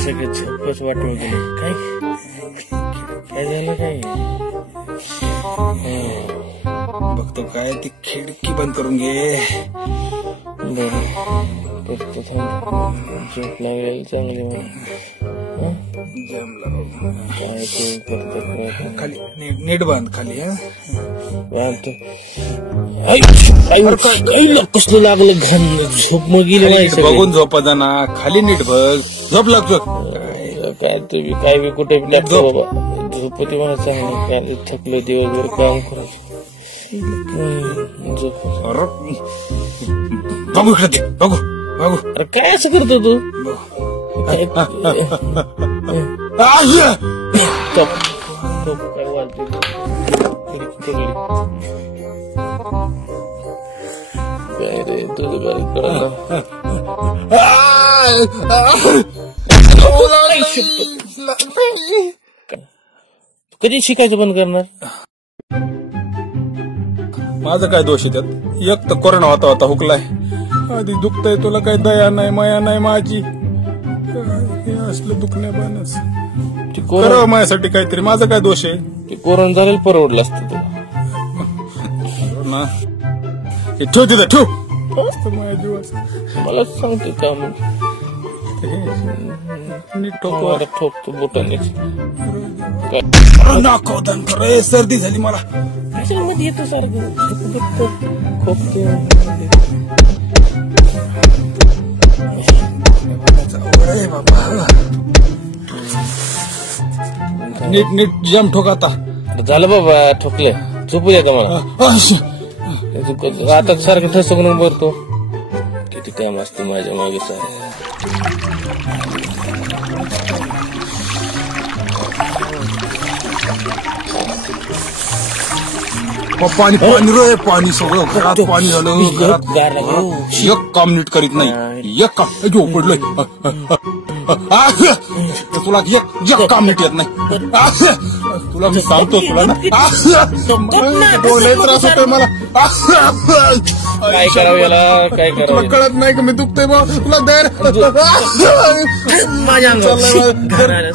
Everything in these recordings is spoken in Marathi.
सगळं झोपच वाटून गेले. काय काय झालं? काय बघतो काय ती खिडकी बंद करून घे. बरं करतो, झोप लागेल चांगली. काय ते करतो खाली नीट बांध खाली. कसलं लागलं घाण झोप मग गेली बघून झोपा जाना. खाली नीट बघ. झोप लागतो काय तुम्ही काय बी कुठे लागतो बाबा. झोपती मला चांगली. काय थकलो दिवसभर काम करायचं. बघू इकडे बघू बघू. अरे काय असं करतो तू? काय रे तुझं कधी शिकायचं बंद करणार? माझं काय दोष आहे त्यात? एक तर कोरोना होता होता हुकलाय. आधी दुखतंय तुला काही दया नाही माया नाही माझी. असलं दुखण्या बाणच करावं माझ्यासाठी काहीतरी. माझा काय दोष आहे? ते कोरोना झालेलं परवडलं असतं तुला ना. ठेव तिथं ठेव. माझ्या जीवाचं मला सांगते का नीट ठोकवा. ठोकतो बोटाने. नाकोदन कर. सर्दी झाली मला. मध्ये येतो सारखं खोकतो. नीट नीट जाम ठोक. आता झालं बाबा ठोकले. झोपू द्या का मला. आता सारखं ठस म्हणून भरतो. किती काम असतं माझ्या मागे सारं. पाणी पाणी रे. पाणी सगळं घरात पाणी झालं. घरात एक काम नीट करीत नाही. एक काम पडलोय. तुला एक काम नीट येत नाही. तुला मी सांगतो तुला ना. लय त्रास होतोय मला. काय करावं याला? काय करावं कळत नाही का मी दुखतोय बा. तुला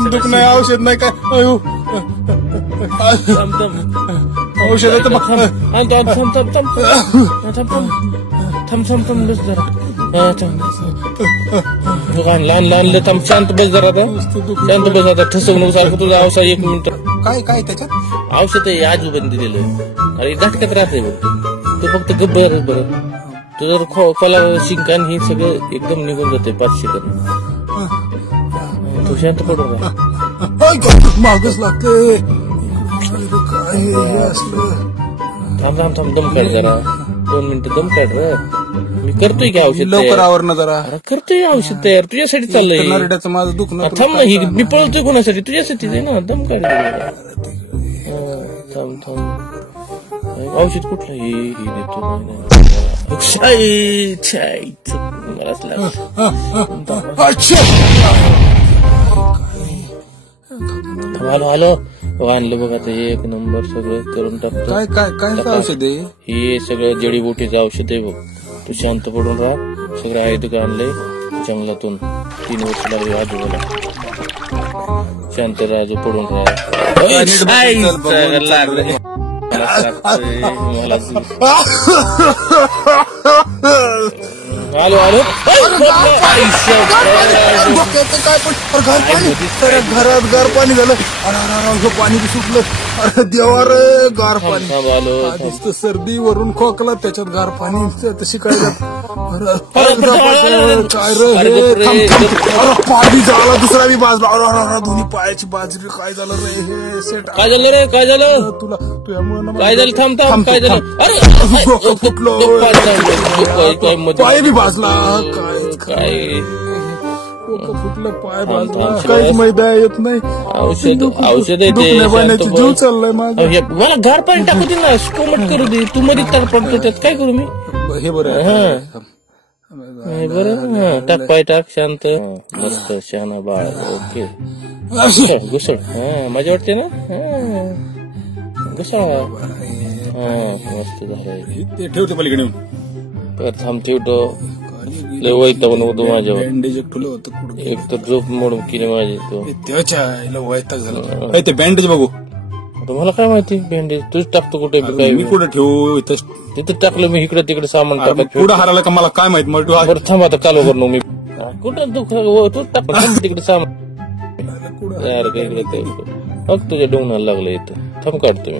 दुख नाही. औषध नाही काय? औषध लहान लहान शांत बस जरा. शांत बस. आता ठसवून सारखं तुझं औषध. 1 मिनिट. काय काय त्याच्यात औषध आहे आजूबाजूला दिलेलं. अरे घटकात राहतंय बघ. तू फक्त गप्प बरं. तुझं खोकला शिंकान हे सगळं एकदम निघून जाते 5 सेकंद. तू शांत पडू का? मागच लागते. काय असलं? थांब थांब थांब. दम काढ जरा. 2 मिनिटं दम काढ रे. मी करतोय की औषध लवकर आवर ना जरा. करतोय औषध तयार. तुझ्यासाठी चाललंय. नरड्याचं माझं दुखणं. थांब ना. ही मी पळतोय कोणासाठी? तुझ्यासाठीच आहे ना. दम काढ. थांब थांब. औषध कुठलं? हे देतो. मलाच हॅलो हॅलो. आणलं बघ आता 1 नंबर. सगळं करून टाकतो. काय काय काय औषध आहे? हे सगळं जडीबुटीचं औषध आहे बघ. तू शांत पडून राहा. सगळं आहे का आणलंय जंगलातून. 3 वर्ष लागली आजोबाला. शांत राजू पडून राहा. लागलं हॅलो हॅलो. घरात गार पाणी झालं. अरे पाणी सुटलं. अरे देवा रे. गार पाणी. सर्दी वरून खोकला त्याच्यात गार पाणी. तशी काय काय रे. पाणी झाला. दुसरा बी बाजला. दोन्ही पायाची बाजरी. काय झालं रे? सेट काय झालं रे? काय झालं तुला? तुझ्यामुळे काय झालं? थांब थांब. काय झालं? फुटलो. पाय बी बाजला. काय काय फुटलं, पाय भाजला, काहीच मैदा येत नाही. औषध दुखण्या पाण्याची जीव चाललाय माझा. मला गार पाणी टाकू दे ना, कोमट करू दे. तू मध्ये तडपडतो त्यात काय करू मी? हे बरं बरं, टाक पाय टाक, शांत मस्त शहाणा बाळ. ओके घुसळ. मजा वाटते ना? घुसळ. मस्त झालं. ते ठेवते पलीकडे थांब ठेवतो. लय वैताग नव्हतो माझ्यावर. बँडेज ठुलं होतं एक तर झोप मोडून केली माझी. तो त्याच्या वैताग झाला. ते बँडेज बघू. तुम्हाला काय माहिती बँडेज तूच टाकतो कुठे? मी कुठे ठेवू? तिथे टाकलं मी, इकडे तिकडे सामान टाकत. पुढे हराला का मला काय माहित. बरं थांब आता चालू करू मी. कुठं तूच टाक तिकडे सामान. इकडे मग तुझ्या डोंगणाला लागलं इथं. थांब काढतो मी.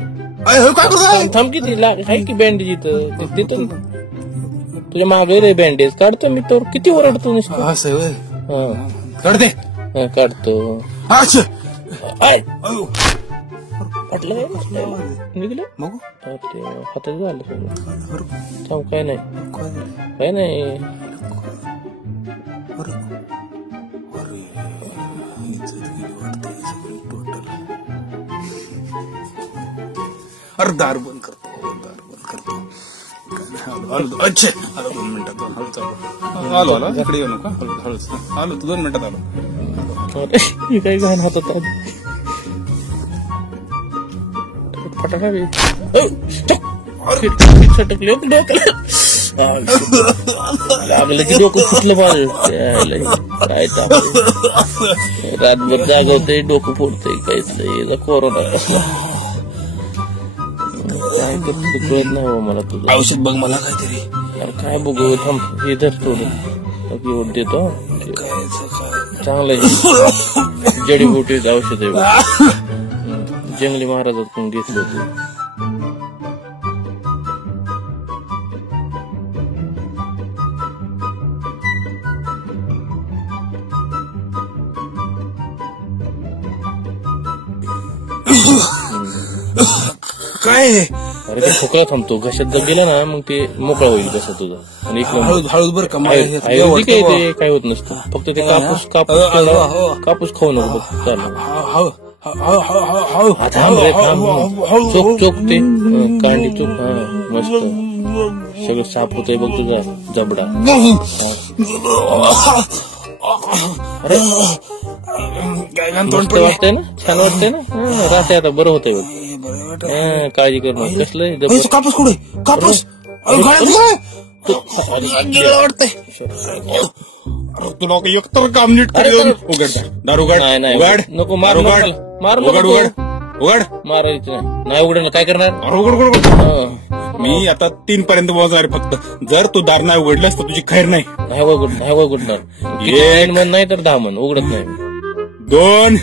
थांब किती आहे की बँडेज इथं तिथून तुझ्या मागे रे बँडेज काढतो मी. तर किती ओरडतो काढते. काढतो. निघलं हातात झालं सगळं. थांब काय नाही काय नाही. अरे दार बंद करतो. अच्छा 2 मिनिटात आलो. इकडे येऊ नका. हळू आलो. तू 2 मिनिटात आलो. काही घाण हातात फटाका सटकले लागलं की डोकं फुटलं माझं. काय रातभर जागवतंय, डोकं फुटतंय. काहीच नाही. कोरोना कसला काय करतो कळत नाही हो मला. तुझं औषध बघ मला काहीतरी. अरे काय बघू. थांब हे धर थोडं देतो. चांगलं जडीबुटीचं औषध आहे. जंगली महाराजातून घेतलं होतं. काय? अरे ते खोकला थांबतो. घशात जर गेला ना मग ते मोकळा होईल घसा तुझा. आणि हळू बरं का. ते काय होत नसतं. फक्त ते कापूस खाऊ नको. चालेल थांब रे थांब. चोक ते कांडी चोक. मस्त सगळं साफ होतंय बघ तुझा जबडा. अरे मस्त वाटतंय ना? छान वाटतंय ना? राहते आता बरं होतंय बघ. काळजी करू नका. कसलं कापूस कुठे? कापूस तुला एकतर काम नीट करून दार उघड. नाही नको. मार उघड. मारायचं नाही उघड. काय करणार? उघड. मी आता 3 पर्यंत पोहोचणार फक्त. जर तू दार नाही उघडलंस तर तुझी खैर नाही. नाही उघडणार. 1 मन नाही तर 10 मन उघडत नाही. 2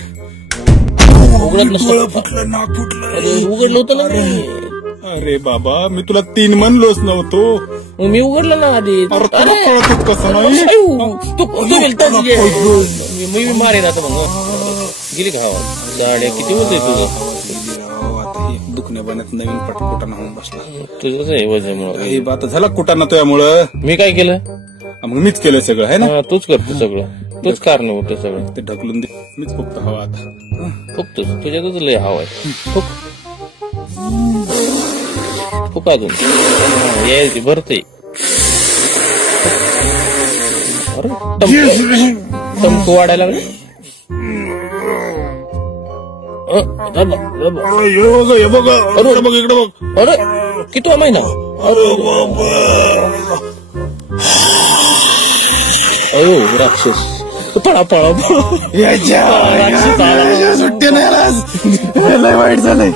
उघडत नसतं. फुटलं नाक फुटलं. उघडलं होतं ना. अरे बाबा मी तुला 3 म्हणलोच नव्हतो. मी उघडलं ना आधी. कसं नाही मी मारेन आता. मग गेली का हवा? साड्या किती होते तुझं? दुखण्या पाण्यात नवीन कुटाणा होऊन बसला. तुझंच आहे वजनामुळे. आता झाला कुटाणा तुझ्यामुळं. मी काय केलं? मग मीच केलं सगळं आहे ना. तूच करतो सगळं. तूच कारण होतं सगळं. ते ढकलून दे. मीच फक्त हवा आता. फुकतोच तुझ्यातच लय हवा आहे. फुक अजून यायची भरते. अरे टमकू वाढायला लागले. अरे किती महिना? अयो राक्षस. पळा सुट्टी नाही. वाईट झालंय.